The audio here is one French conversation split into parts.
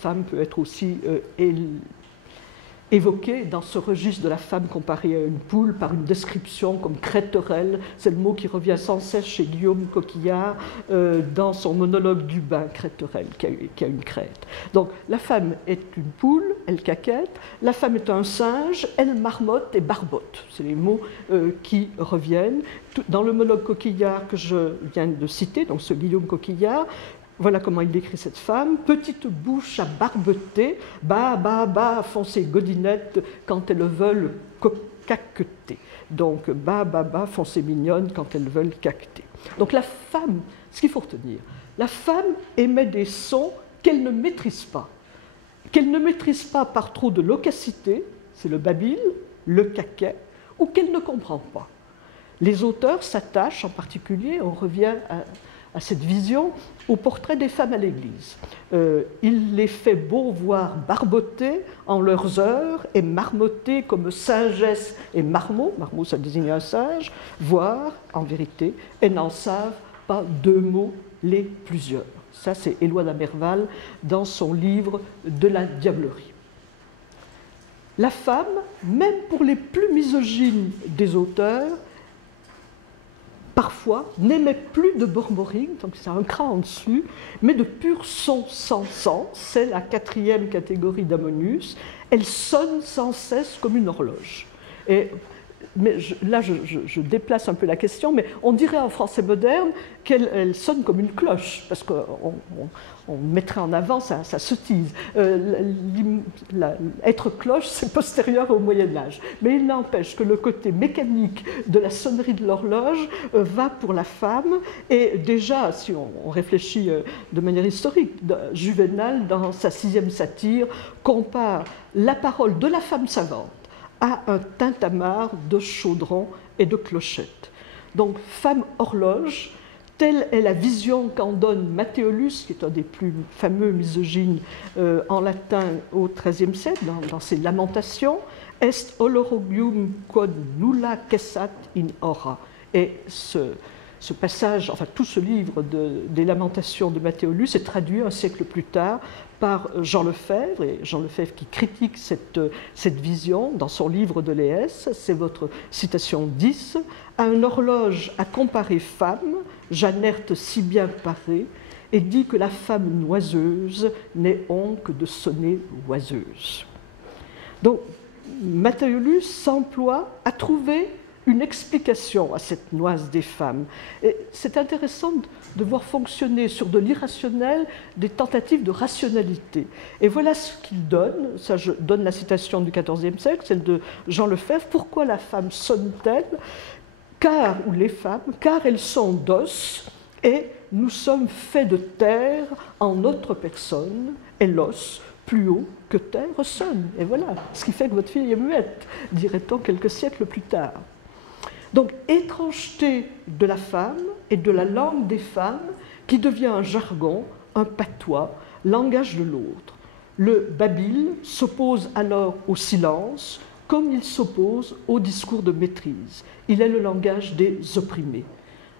femme peut être aussi évoquée dans ce registre de la femme comparée à une poule par une description comme crêterelle. C'est le mot qui revient sans cesse chez Guillaume Coquillard dans son monologue du bain, crêterelle, qui a une crête. Donc la femme est une poule, elle caquette, la femme est un singe, elle marmotte et barbotte. C'est les mots qui reviennent. Dans le monologue Coquillard que je viens de citer, donc ce Guillaume Coquillard, voilà comment il décrit cette femme. Petite bouche à barbeter, bah, font ses godinettes quand elles veulent caqueter. Donc, bah, font ses mignonnes quand elles veulent caqueter. Donc, la femme, ce qu'il faut retenir, la femme émet des sons qu'elle ne maîtrise pas. Qu'elle ne maîtrise pas par trop de loquacité, c'est le babil, le caquet, ou qu'elle ne comprend pas. Les auteurs s'attachent en particulier, on revient à cette vision, au portrait des femmes à l'Église. Il les fait beau voir barboter en leurs heures et marmotter comme singesse et marmot ça désigne un singe, voire, en vérité, elles n'en savent pas deux mots les plusieurs. Ça, c'est Éloi d'Amerval dans son livre de la diablerie. La femme, même pour les plus misogynes des auteurs, parfois, n'émet plus de borborigme, donc c'est un cran en dessus, mais de purs sons sans sens, c'est la 4e catégorie d'Ammonius. Elle sonne sans cesse comme une horloge. Là, je déplace un peu la question, mais on dirait en français moderne qu'elle sonne comme une cloche, parce qu'on mettrait en avant sa sottise. Être cloche, c'est postérieur au Moyen-Âge. Mais il n'empêche que le côté mécanique de la sonnerie de l'horloge va pour la femme. Et déjà, si on réfléchit de manière historique, Juvénal, dans sa 6e satire, compare la parole de la femme savante à un tintamarre de chaudrons et de clochettes. Donc, femme horloge, telle est la vision qu'en donne Mathéolus, qui est un des plus fameux misogynes en latin au XIIIe siècle, dans ses Lamentations, est olorogium quod nulla cessat in hora. Et ce passage, enfin tout ce livre des Lamentations de Mathéolus est traduit un siècle plus tard par Jean Lefebvre, et Jean Lefebvre qui critique cette vision dans son livre de Léès, c'est votre citation 10, « À une horloge à comparer femme, Jeannerte si bien parée, et dit que la femme noiseuse n'est honte que de sonner oiseuse. » Donc, Mathéolus s'emploie à trouver une explication à cette noise des femmes. Et c'est intéressant de voir fonctionner sur de l'irrationnel des tentatives de rationalité. Et voilà ce qu'il donne. Ça, je donne la citation du XIVe siècle, celle de Jean Lefebvre. Pourquoi la femme sonne-t-elle ? Ou les femmes, car elles sont d'os, et nous sommes faits de terre en notre personne, et l'os, plus haut que terre, sonne. Et voilà, ce qui fait que votre fille est muette, dirait-on quelques siècles plus tard. Donc, étrangeté de la femme et de la langue des femmes qui devient un jargon, un patois, langage de l'autre. Le babil s'oppose alors au silence, comme il s'oppose au discours de maîtrise. Il est le langage des opprimés.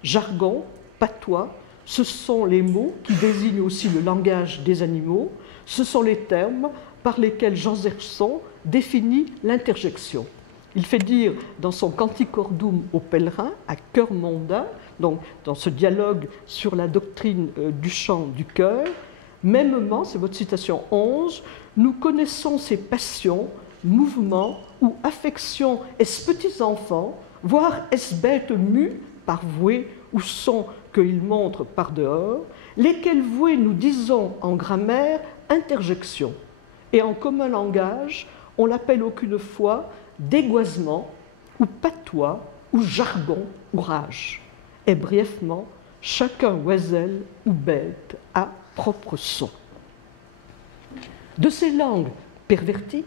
Jargon, patois, ce sont les mots qui désignent aussi le langage des animaux, ce sont les termes par lesquels Jean Gerson définit l'interjection. Il fait dire dans son Canticordum aux pèlerins, à cœur mondain, donc dans ce dialogue sur la doctrine du chant du cœur, mêmement, c'est votre citation 11, nous connaissons ces passions, mouvements ou affections est-ce petits enfants, voire est-ce bêtes mues par vouées ou sons qu'ils montrent par dehors, lesquels vouées nous disons en grammaire interjection. Et en commun langage, on l'appelle aucune fois dégoisement, ou patois, ou jargon, ou rage. Et brièvement, chacun oiselle ou bête a propre son. De ces langues perverties,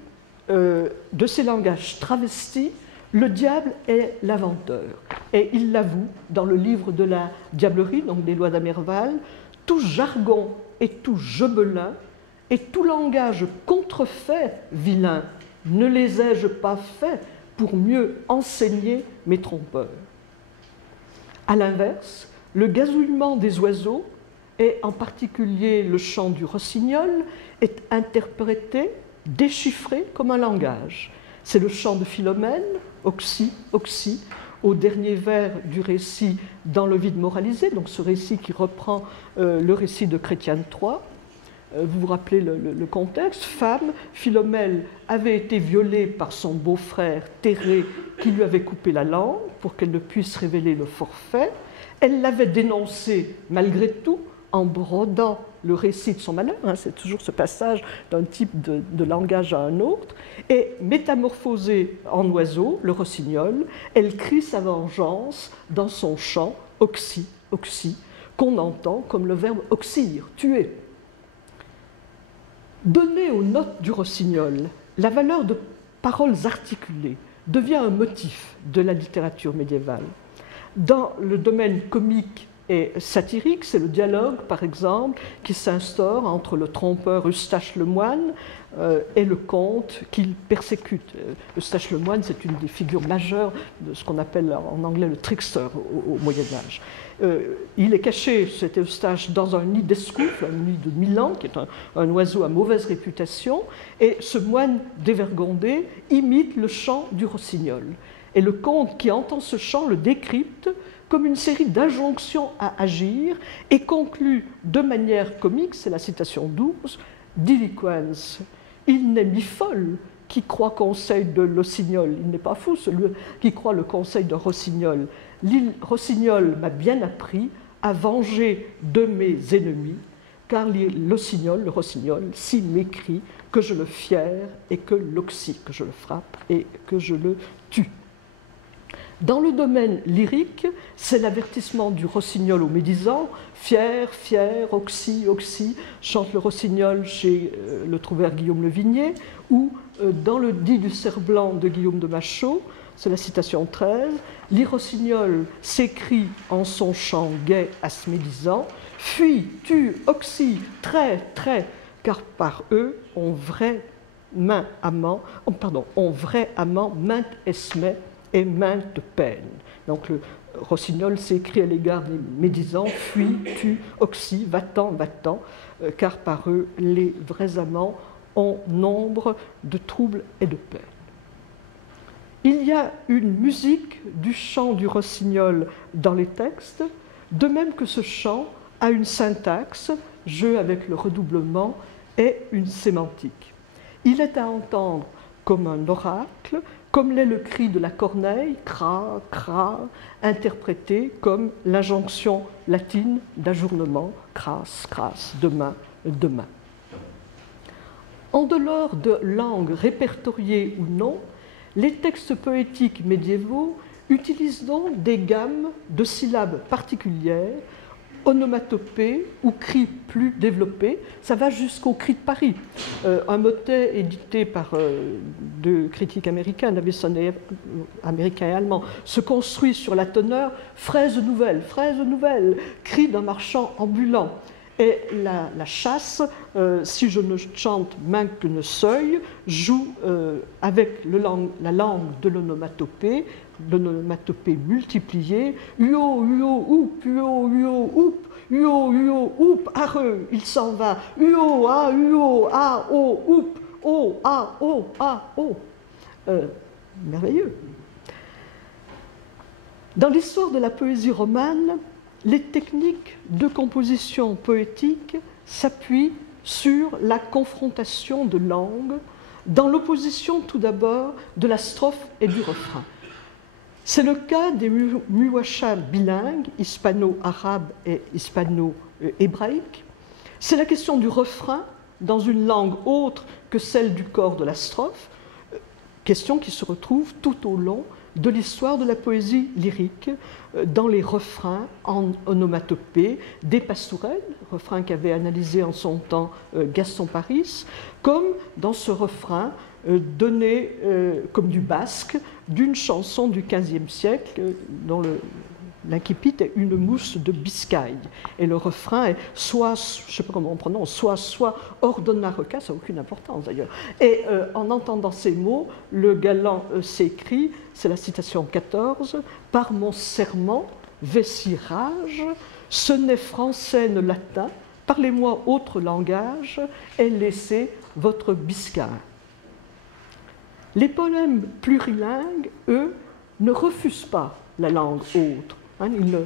de ces langages travestis, le diable est l'inventeur. Et il l'avoue dans le livre de la diablerie, donc des lois d'Amerval, tout jargon et tout jebelin, et tout langage contrefait vilain, ne les ai-je pas faits pour mieux enseigner mes trompeurs? À l'inverse, le gazouillement des oiseaux et en particulier le chant du rossignol, est interprété, déchiffré comme un langage. C'est le chant de Philomèle, Oxy, Oxy, au dernier vers du récit Dans le vide moralisé, donc ce récit qui reprend le récit de Chrétienne III. Vous vous rappelez le contexte. Femme, Philomèle avait été violée par son beau-frère Thérée qui lui avait coupé la langue pour qu'elle ne puisse révéler le forfait. Elle l'avait dénoncé malgré tout en brodant le récit de son malheur, c'est toujours ce passage d'un type de langage à un autre, et métamorphosée en oiseau, le rossignol, elle crie sa vengeance dans son chant « oxy, oxy », qu'on entend comme le verbe « oxyre », tuer. Donner aux notes du rossignol la valeur de paroles articulées devient un motif de la littérature médiévale. Dans le domaine comique et satirique, c'est le dialogue, par exemple, qui s'instaure entre le trompeur Eustache le moine et le comte qu'il persécute. Eustache le moine, c'est une des figures majeures de ce qu'on appelle en anglais le trickster au Moyen-Âge. Il est caché, cet Eustache, dans un nid d'escoufle, un nid de Milan, qui est un oiseau à mauvaise réputation, et ce moine dévergondé imite le chant du rossignol. Et le comte qui entend ce chant le décrypte comme une série d'injonctions à agir et conclut de manière comique, c'est la citation 12, « Diliquens, il n'est mi folle qui croit conseil de rossignol, il n'est pas fou celui qui croit le conseil de rossignol. Rossignol m'a bien appris à venger de mes ennemis, car le rossignol, si m'écrit que je le fière et que l'oxy, que je le frappe et que je le tue. » Dans le domaine lyrique, c'est l'avertissement du rossignol aux médisants, fier, fier, oxy, oxy, chante le rossignol chez le trouvère Guillaume le Vignier, ou dans le dit du cerf blanc de Guillaume de Machaut, c'est la citation 13, l'irossignol s'écrie en son chant gai à ce médisant, fuis, tue, oxy, trait, trait, car par eux on vrai amant, mainte esmet et mainte peine. Donc le rossignol s'écrit à l'égard des médisants, fuis, tue, oxy, va-t'en, va-t'en, car par eux les vrais amants ont nombre de troubles et de peines. Il y a une musique du chant du rossignol dans les textes, de même que ce chant a une syntaxe, jeu avec le redoublement, et une sémantique. Il est à entendre comme un oracle, comme l'est le cri de la corneille, cra, cra, interprété comme l'injonction latine d'ajournement, cras, cras, demain, demain. En dehors de langues répertoriées ou non, les textes poétiques médiévaux utilisent donc des gammes de syllabes particulières, onomatopées ou cris plus développés. Ça va jusqu'au cri de Paris. Un motet édité par deux critiques américains, Davison américain et allemand, se construit sur la teneur « fraise nouvelle, cri d'un marchand ambulant ». Et la chasse, si je ne chante main que ne seuil, joue avec la langue de l'onomatopée multipliée, uo, uo, oup, uo, uo, oup, uo, uo, oup, areux, il s'en va, uo, a, o, oup, o, a, o. Merveilleux. Dans l'histoire de la poésie romane, les techniques de composition poétique s'appuient sur la confrontation de langues, dans l'opposition tout d'abord de la strophe et du refrain. C'est le cas des muwashas bilingues, hispano-arabe et hispano-hébraïque. C'est la question du refrain dans une langue autre que celle du corps de la strophe, question qui se retrouve tout au long de l'histoire de la poésie lyrique, dans les refrains en onomatopée des pastourelles, refrain qu'avait analysé en son temps Gaston Paris, comme dans ce refrain donné comme du basque d'une chanson du XVe siècle dont l'incipit est une mousse de Biscaye. Et le refrain est soit, je ne sais pas comment on prononce, soit ordonna reca, ça n'a aucune importance d'ailleurs. Et en entendant ces mots, le galant s'écrie, c'est la citation 14, par mon serment, vessirage, Ce n'est français ne latin, parlez-moi autre langage, et laissez votre biscain. Les poèmes plurilingues, eux, ne refusent pas la langue autre, ils ne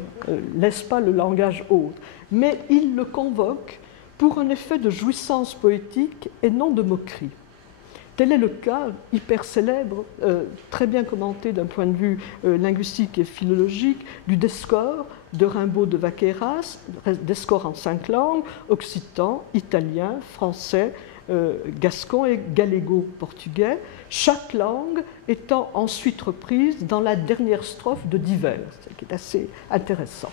laissent pas le langage autre, mais ils le convoquent pour un effet de jouissance poétique et non de moquerie. Tel est le cas, hyper célèbre, très bien commenté d'un point de vue linguistique et philologique, du Descore de Rimbaud de Vaqueyras, Descore en 5 langues, occitan, italien, français, gascon et gallégo-portugais, chaque langue étant ensuite reprise dans la dernière strophe de divers, ce qui est assez intéressant.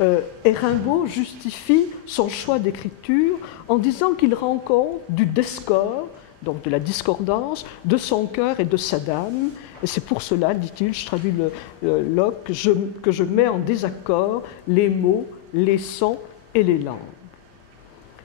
Et Rimbaud justifie son choix d'écriture en disant qu'il rend compte du Descore, donc de la discordance, de son cœur et de sa dame. Et c'est pour cela, dit-il, je traduis Locke, que je mets en désaccord les mots, les sons et les langues.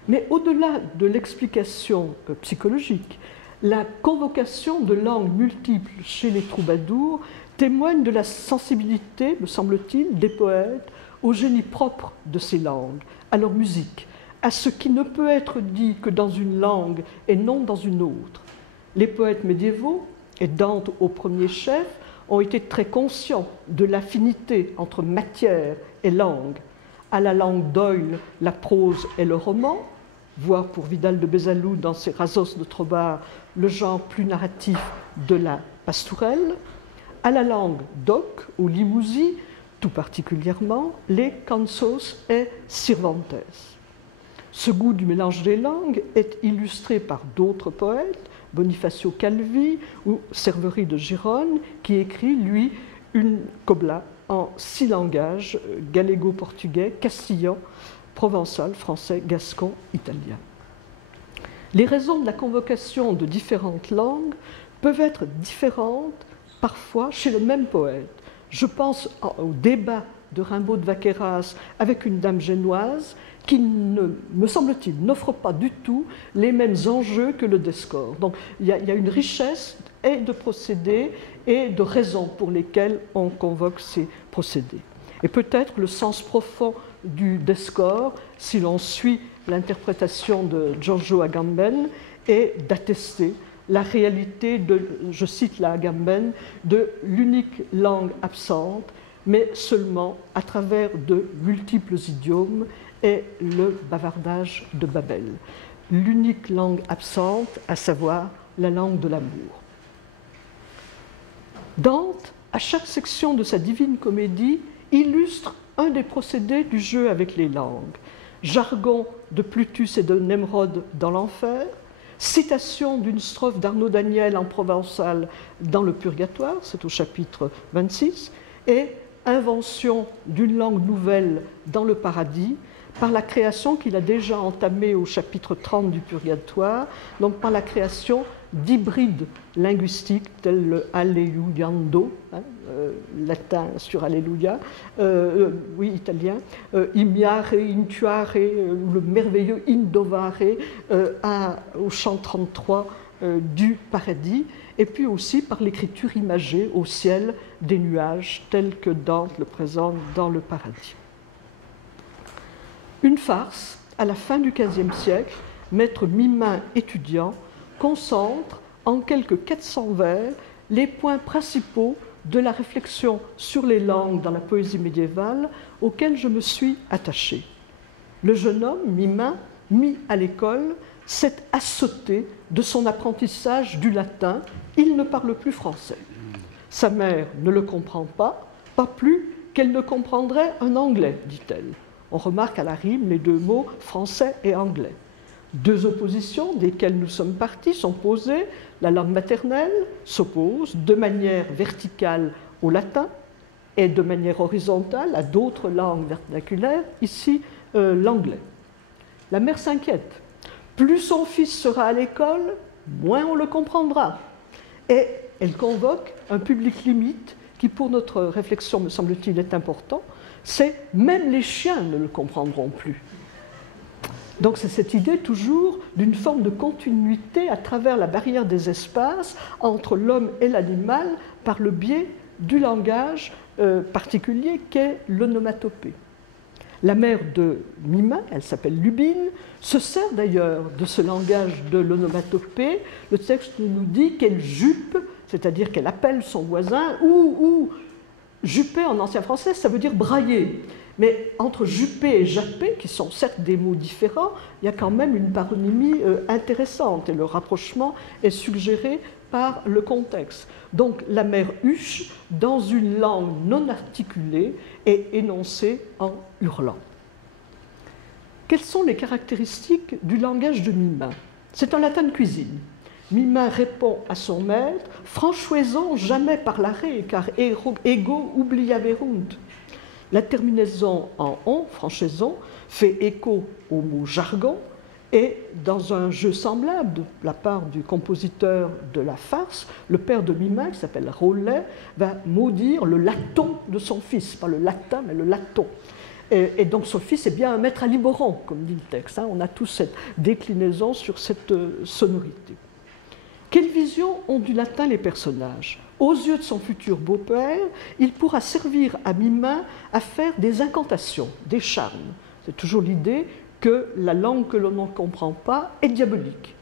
Mais au-delà de l'explication psychologique, la convocation de langues multiples chez les troubadours témoigne de la sensibilité, me semble-t-il, des poètes au génie propre de ces langues, à leur musique, à ce qui ne peut être dit que dans une langue et non dans une autre. Les poètes médiévaux, et Dante au premier chef, ont été très conscients de l'affinité entre matière et langue. À la langue d'Oyle, la prose et le roman, voire pour Vidal de Besalú dans ses Razos de Trobar, le genre plus narratif de la pastourelle. À la langue d'Oc ou Limousin, tout particulièrement, les cansos et Cervantes. Ce goût du mélange des langues est illustré par d'autres poètes, Bonifacio Calvi ou Servery de Gérone, qui écrit, lui, une cobla en 6 langages, gallégo-portugais, castillan, provençal, français, gascon, italien. Les raisons de la convocation de différentes langues peuvent être différentes parfois chez le même poète. Je pense au débat de Rimbaud de Vaqueyras avec une dame génoise qui, me semble-t-il, n'offre pas du tout les mêmes enjeux que le Descore. Donc il y a une richesse et de procédés et de raisons pour lesquelles on convoque ces procédés. Et peut-être le sens profond du Descore, si l'on suit l'interprétation de Giorgio Agamben, est d'attester la réalité de, je cite la Agamben, de l'unique langue absente, mais seulement à travers de multiples idiomes et le bavardage de Babel. L'unique langue absente, à savoir la langue de l'amour. Dante, à chaque section de sa Divine Comédie, illustre un des procédés du jeu avec les langues. Jargon de Plutus et de Nemrod dans l'enfer, citation d'une strophe d'Arnaud Daniel en provençal dans le Purgatoire, c'est au chapitre 26, et invention d'une langue nouvelle dans le paradis, par la création qu'il a déjà entamée au chapitre 30 du Purgatoire, donc par la création d'hybrides linguistiques tels le Alleiuiando, latin sur Alléluia, oui, italien, Imiare, Intuare, ou le merveilleux Indovare au chant 33 du paradis, et puis aussi par l'écriture imagée au ciel des nuages tels que Dante le présente dans le paradis. Une farce, à la fin du XVe siècle, maître mi-main étudiant, concentre en quelques 400 vers les points principaux de la réflexion sur les langues dans la poésie médiévale auxquels je me suis attachée. Le jeune homme, mi-main, mis à l'école, s'est assauté de son apprentissage du latin, il ne parle plus français. Sa mère ne le comprend pas plus qu'elle ne comprendrait un anglais, dit-elle. On remarque à la rime les deux mots français et anglais. Deux oppositions desquelles nous sommes partis sont posées. La langue maternelle s'oppose de manière verticale au latin et de manière horizontale à d'autres langues vernaculaires, ici l'anglais. La mère s'inquiète. Plus son fils sera à l'école, moins on le comprendra. Et elle convoque un public limite qui, pour notre réflexion, me semble-t-il, est important, c'est même les chiens ne le comprendront plus. Donc c'est cette idée toujours d'une forme de continuité à travers la barrière des espaces entre l'homme et l'animal par le biais du langage particulier qu'est l'onomatopée. La mère de Mima, elle s'appelle Lubine, se sert d'ailleurs de ce langage de l'onomatopée. Le texte nous dit qu'elle jupe, c'est-à-dire qu'elle appelle son voisin, ou juper en ancien français, ça veut dire brailler. Mais entre juper et japper, qui sont certes des mots différents, il y a quand même une paronymie intéressante et le rapprochement est suggéré par le contexte. Donc la mère huche dans une langue non articulée et énoncée en hurlant. Quelles sont les caractéristiques du langage de Mima? C'est un latin de cuisine. Mima répond à son maître « Franchouaison jamais parlaré, car ego oubliaverunt ». La terminaison en « on », franchaison, fait écho au mot « jargon » et dans un jeu semblable de la part du compositeur de la farce, le père de Mima, qui s'appelle Rollet, va maudire le laton de son fils, pas le latin, mais le laton. Et donc son fils est bien un maître à liboron, comme dit le texte. On a tous cette déclinaison sur cette sonorité. Quelle vision ont du latin les personnages? Aux yeux de son futur beau-père, il pourra servir à Mima à faire des incantations, des charmes. C'est toujours l'idée que la langue que l'on ne comprend pas est diabolique.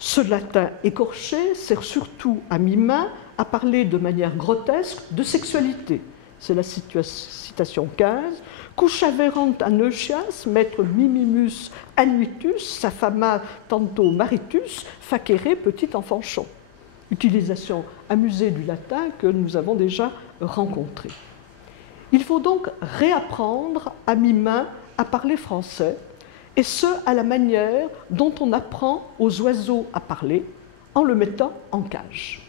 Ce latin écorché sert surtout à Mima à parler de manière grotesque de sexualité. C'est la citation 15. Cuchaverant aneuchias, maître mimimus annuitus, sa fama tanto maritus, facere petit enfanchon. Utilisation amusée du latin que nous avons déjà rencontrée. Il faut donc réapprendre à Mima à parler français, et ce, à la manière dont on apprend aux oiseaux à parler, en le mettant en cage.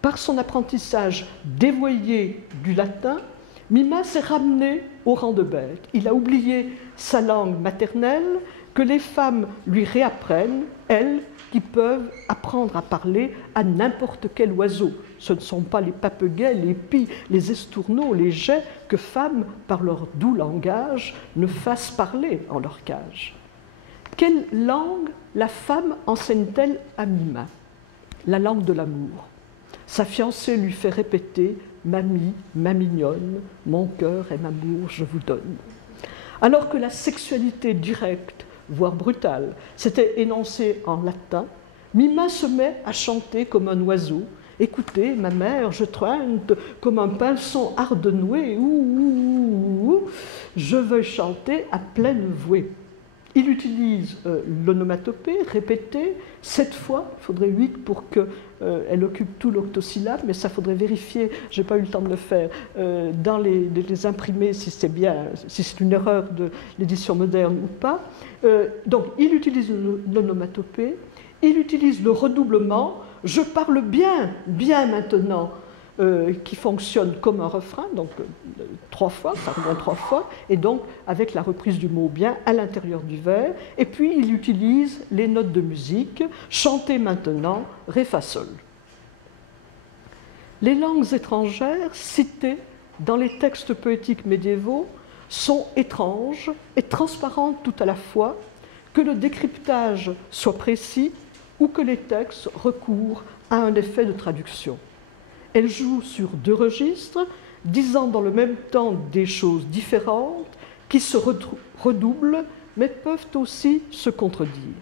Par son apprentissage dévoyé du latin, Mima s'est ramené au rang de bête. Il a oublié sa langue maternelle que les femmes lui réapprennent, elles qui peuvent apprendre à parler à n'importe quel oiseau. Ce ne sont pas les papegais, les pies, les estourneaux, les geais que femmes, par leur doux langage, ne fassent parler en leur cage. Quelle langue la femme enseigne-t-elle à Mima? La langue de l'amour. Sa fiancée lui fait répéter « Mamie, ma mignonne, mon cœur et amour, je vous donne ». Alors que la sexualité directe, voire brutale, s'était énoncée en latin, Mima se met à chanter comme un oiseau. « Écoutez, ma mère, je trente comme un pinson ardennoué, je veux chanter à pleine vouée ». Il utilise l'onomatopée répétée 7 fois, il faudrait 8 pour qu'elle occupe tout l'octosyllabe, mais ça faudrait vérifier, je n'ai pas eu le temps de le faire, dans les imprimés si c'est bien, si c'est une erreur de l'édition moderne ou pas. Donc il utilise l'onomatopée, il utilise le redoublement, je parle bien, bien maintenant, qui fonctionne comme un refrain, donc 3 fois, ça revient 3 fois, et donc avec la reprise du mot bien à l'intérieur du vers, et puis il utilise les notes de musique, chanter maintenant, ré, fa, sol. Les langues étrangères citées dans les textes poétiques médiévaux sont étranges et transparentes tout à la fois, que le décryptage soit précis ou que les textes recourent à un effet de traduction. Elles jouent sur 2 registres, disant dans le même temps des choses différentes, qui se redoublent, mais peuvent aussi se contredire.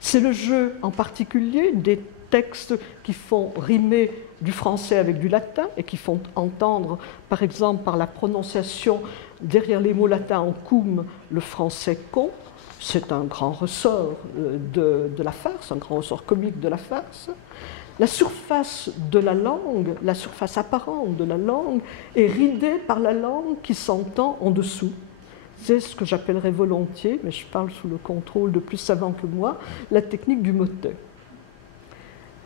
C'est le jeu en particulier des textes qui font rimer du français avec du latin et qui font entendre, par exemple, par la prononciation derrière les mots latins en cum, le français con. C'est un grand ressort de la farce, un grand ressort comique de la farce. La surface de la langue, la surface apparente de la langue, est ridée par la langue qui s'entend en dessous. C'est ce que j'appellerais volontiers, mais je parle sous le contrôle de plus savants que moi, la technique du motet.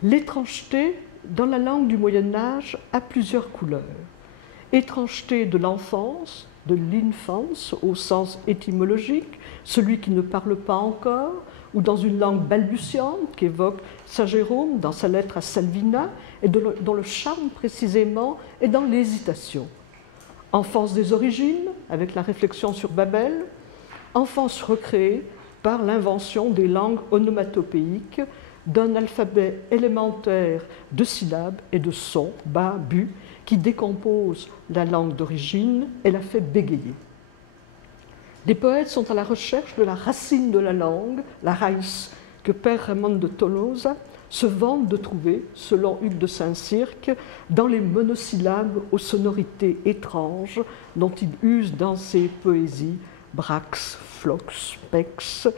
L'étrangeté dans la langue du Moyen-Âge a plusieurs couleurs. Étrangeté de l'enfance, de l'infance au sens étymologique, celui qui ne parle pas encore, ou dans une langue balbutiante qu'évoque Saint Jérôme dans sa lettre à Salvina, et dont le charme précisément est dans l'hésitation. Enfance des origines, avec la réflexion sur Babel, enfance recréée par l'invention des langues onomatopéiques, d'un alphabet élémentaire de syllabes et de sons, bas, bu, qui décompose la langue d'origine et la fait bégayer. Les poètes sont à la recherche de la racine de la langue, la Reis, que Père Raymond de Tolosa se vante de trouver, selon Hugues de Saint-Cirque, dans les monosyllabes aux sonorités étranges dont il use dans ses poésies, Brax, Flox, Pex.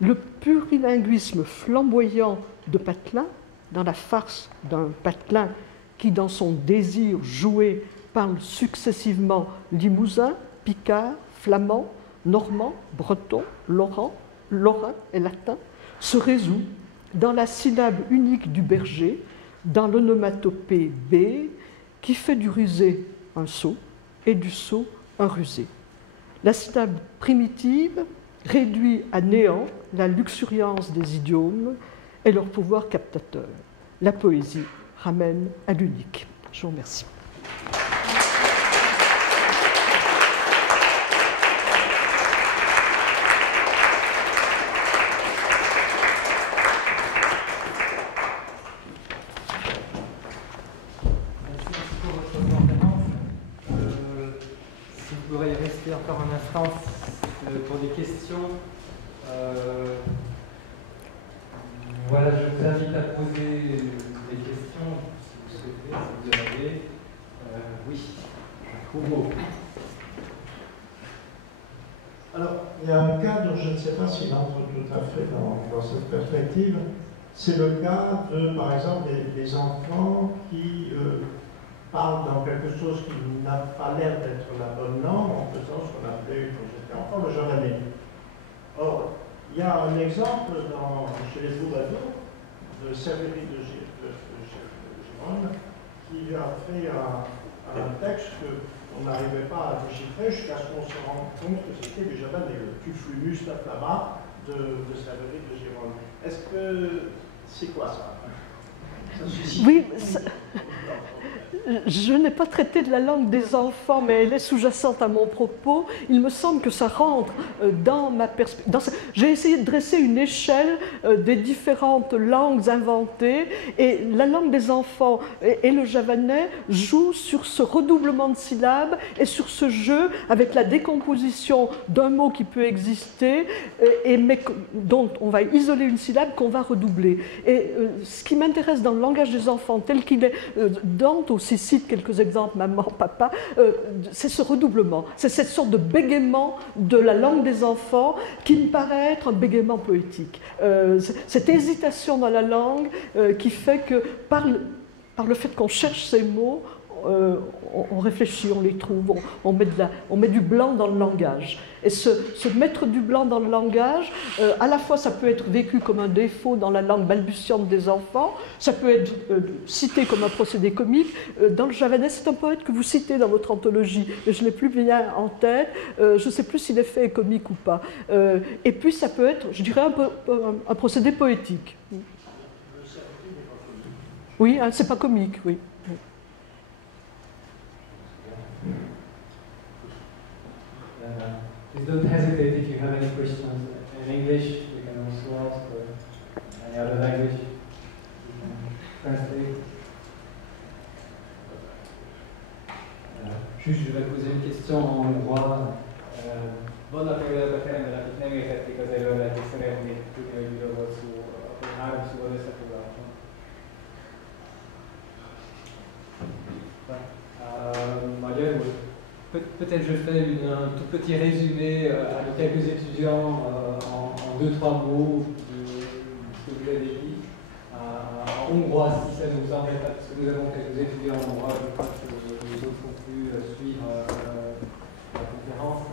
Le plurilinguisme flamboyant de Patelin, dans la farce d'un Patelin qui, dans son désir joué, parle successivement limousin, picard, flamand, normand, breton, lorrain et latin, se résout dans la syllabe unique du berger, dans l'onomatopée B, qui fait du rusé un sot et du sot un rusé. La syllabe primitive réduit à néant la luxuriance des idiomes et leur pouvoir captateur. La poésie ramène à l'unique. Je vous remercie. Encore un instant pour des questions. Voilà, je vous invite à poser des questions si vous souhaitez, si vous en avez. Oui, Hugo. Alors, il y a un cas dont je ne sais pas s'il entre tout à fait dans cette perspective. C'est le cas de, par exemple, des enfants qui parle dans quelque chose qui n'a pas l'air d'être la bonne langue en faisant ce qu'on appelait, quand j'étais enfant, le javanais. Or, il y a un exemple chez les Bouvados de Sévéry de Gironde qui a fait un texte qu'on n'arrivait pas à déchiffrer jusqu'à ce qu'on se rende compte que c'était du javanais, le Tuflumus laflama de Sévéry de Gironde. Est-ce que c'est quoi ça? Oui, je n'ai pas traité de la langue des enfants, mais elle est sous-jacente à mon propos. Il me semble que ça rentre dans ma perspective. J'ai essayé de dresser une échelle des différentes langues inventées, et la langue des enfants et le javanais jouent sur ce redoublement de syllabes et sur ce jeu avec la décomposition d'un mot qui peut exister, mais dont on va isoler une syllabe qu'on va redoubler. Et ce qui m'intéresse dans le langage des enfants tel qu'il est, Dante aussi cite quelques exemples, maman, papa, c'est ce redoublement, c'est cette sorte de bégaiement de la langue des enfants qui me paraît être un bégaiement poétique. Cette hésitation dans la langue qui fait que par le fait qu'on cherche ces mots, on réfléchit, on les trouve, on met du blanc dans le langage. Et se mettre du blanc dans le langage, à la fois ça peut être vécu comme un défaut dans la langue balbutiante des enfants, ça peut être cité comme un procédé comique. Dans le javanais, c'est un poète que vous citez dans votre anthologie, mais je n'ai plus bien en tête, je ne sais plus si l'effet est comique ou pas. Et puis ça peut être, je dirais, un procédé poétique. Oui, hein, c'est pas comique, oui. Please don't hesitate if you have any questions in English. You can also ask any other language. You can translate. Juste, je vais poser une question en hongrois. Vannak előbb a fejemben, akik nem értették az előadást, és szeretnék tudni, hogy miről volt szó, akkor 3 szóval összefoglaltam. Magyarul. Peut-être je fais un tout petit résumé avec quelques étudiants en 2-3 mots de ce que vous avez dit. En hongrois, si ça ne vous embête pas, parce que nous avons quelques étudiants en hongrois, je crois que les autres ont pu suivre la conférence.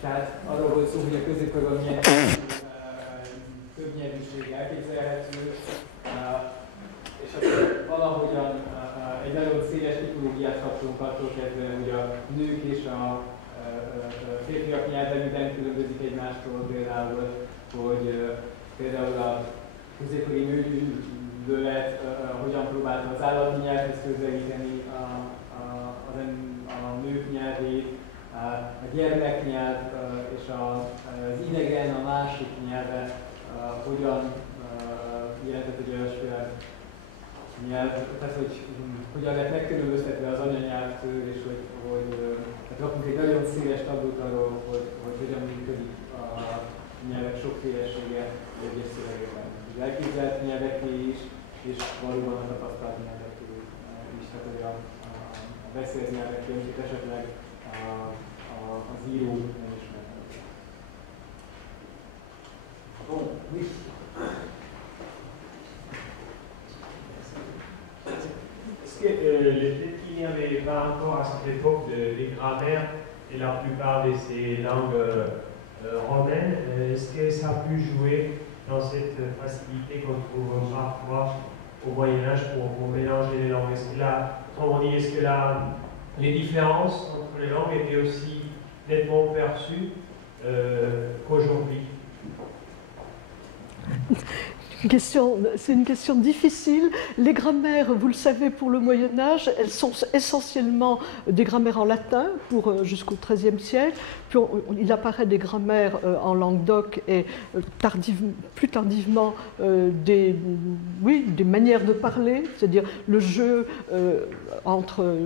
Tehát arról volt szó, hogy a középkorban milyen többnyelvűség elképzelhető, és akkor valahogyan egy nagyon széles tipológiát kaptunk attól kezdve, hogy a nők és a férfiak nyelve minden különbözik egymástól, például, hogy például a középkori nőgyűlölet hogyan próbálta az állami nyelvhez közelíteni a nők nyelvét, a gyermeknyelv és az idegen, a másik nyelve hogyan jelentett egy olyasféle nyelv, tehát hogy hogyan lehet megkülönböztetni az anyanyelvtől, és hogy tehát rakunk egy nagyon széles tablót arról, hogy hogyan működik a nyelvek sokfélesége egyes szövegekben. Az elképzelt nyelveké is, és valóban a tapasztalt nyelveké is, tehát hogy a beszélt nyelveké, amit esetleg az író nem ismer. Bon, oui. Est-ce que le fait qu'il n'y avait pas encore à cette époque des grammaires et la plupart de ces langues romaines, est-ce que ça a pu jouer dans cette facilité qu'on trouve parfois au Moyen-Âge pour mélanger les langues? Est-ce que là, comme on dit, est-ce que les différences entre les langues étaient aussi nettement perçues qu'aujourd'hui? C'est une question difficile. Les grammaires, vous le savez, pour le Moyen-Âge, elles sont essentiellement des grammaires en latin jusqu'au XIIIe siècle. Puis il apparaît des grammaires en Languedoc et plus tardivement des manières de parler, c'est-à-dire le jeu entre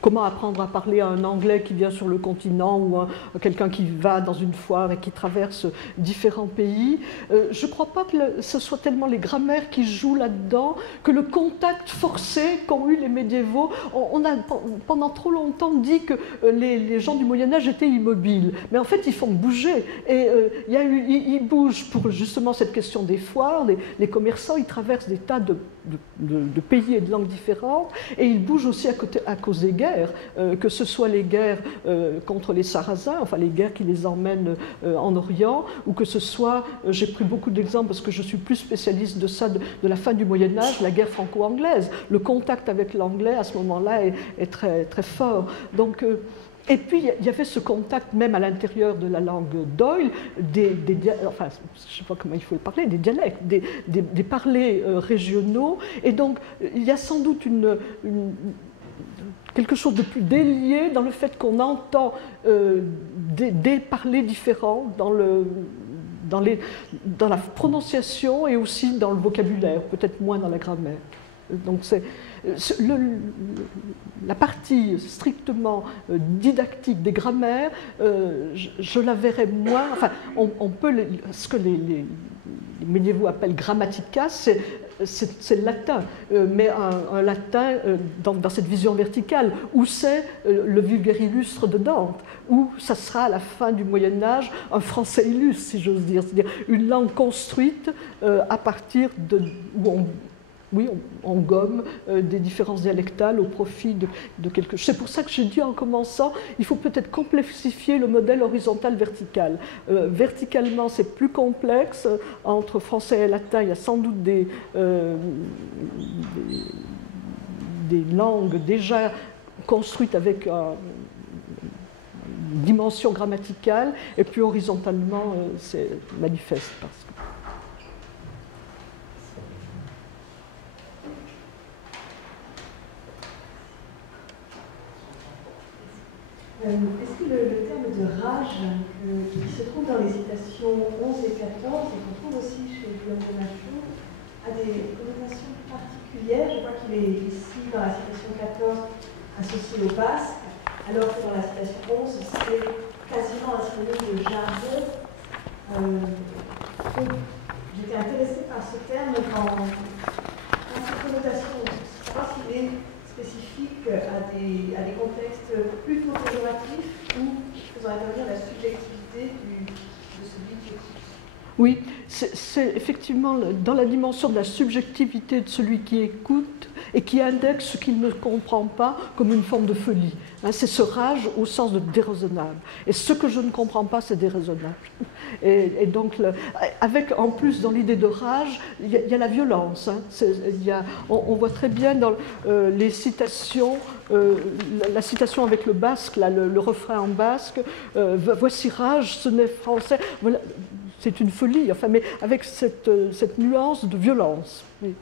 comment apprendre à parler à un Anglais qui vient sur le continent ou quelqu'un qui va dans une foire et qui traverse différents pays. Je ne crois pas que ce soit tellement les grammaires qui jouent là-dedans que le contact forcé qu'ont eu les médiévaux. On a pendant trop longtemps dit que les gens du Moyen-Âge étaient immobiles, mais en fait ils font bouger. Et ils bougent pour justement cette question des foires, les commerçants, ils traversent des tas de pays et de langues différentes, et ils bougent aussi à cause des guerres, que ce soit les guerres contre les Sarrasins, enfin les guerres qui les emmènent en Orient, ou que ce soit, j'ai pris beaucoup d'exemples parce que je suis plus spécialiste de ça, de la fin du Moyen-Âge, la guerre franco-anglaise. Le contact avec l'anglais à ce moment-là est très, très fort. Donc, et puis, il y avait ce contact même à l'intérieur de la langue d'Oïl, enfin, je ne sais pas comment il faut le parler, des dialectes, des parlers régionaux. Et donc, il y a sans doute quelque chose de plus délié dans le fait qu'on entend des parlers différents dans la prononciation et aussi dans le vocabulaire, peut-être moins dans la grammaire. Donc la partie strictement didactique des grammaires, je la verrais moins. Enfin, on peut ce que les médiévaux appellent grammatica, c'est le latin, mais un latin dans cette vision verticale, où c'est le vulgaire illustre de Dante, où ça sera à la fin du Moyen-Âge un français illustre, si j'ose dire, c'est-à-dire une langue construite à partir où on gomme des différences dialectales au profit de quelque chose. C'est pour ça que j'ai dit en commençant, il faut peut-être complexifier le modèle horizontal-vertical. Verticalement, c'est plus complexe. Entre français et latin, il y a sans doute des langues déjà construites avec une dimension grammaticale, et puis horizontalement, c'est manifeste. Est-ce que le terme de rage, qui se trouve dans les citations 11 et 14, et qu'on trouve aussi chez Guillaume de Machaut, a des connotations particulières? Je crois qu'il est ici, dans la citation 14, associé au basque, alors que dans la citation 11, c'est quasiment un synonyme de jargon. J'étais intéressée par ce terme dans cette connotation. Je ne sais pas s'il est spécifique à des contextes plutôt péjoratifs ou faisant intervenir la subjectivité de celui qui écoute. Oui, c'est effectivement dans la dimension de la subjectivité de celui qui écoute et qui indexe ce qu'il ne comprend pas comme une forme de folie. C'est ce rage au sens de déraisonnable. Et ce que je ne comprends pas, c'est déraisonnable. Et donc, avec en plus dans l'idée de rage, il y a la violence. On voit très bien dans les citations, la citation avec le basque, là, le refrain en basque, voici rage, ce n'est français. Voilà, c'est une folie, enfin, mais avec cette nuance de violence. Oui.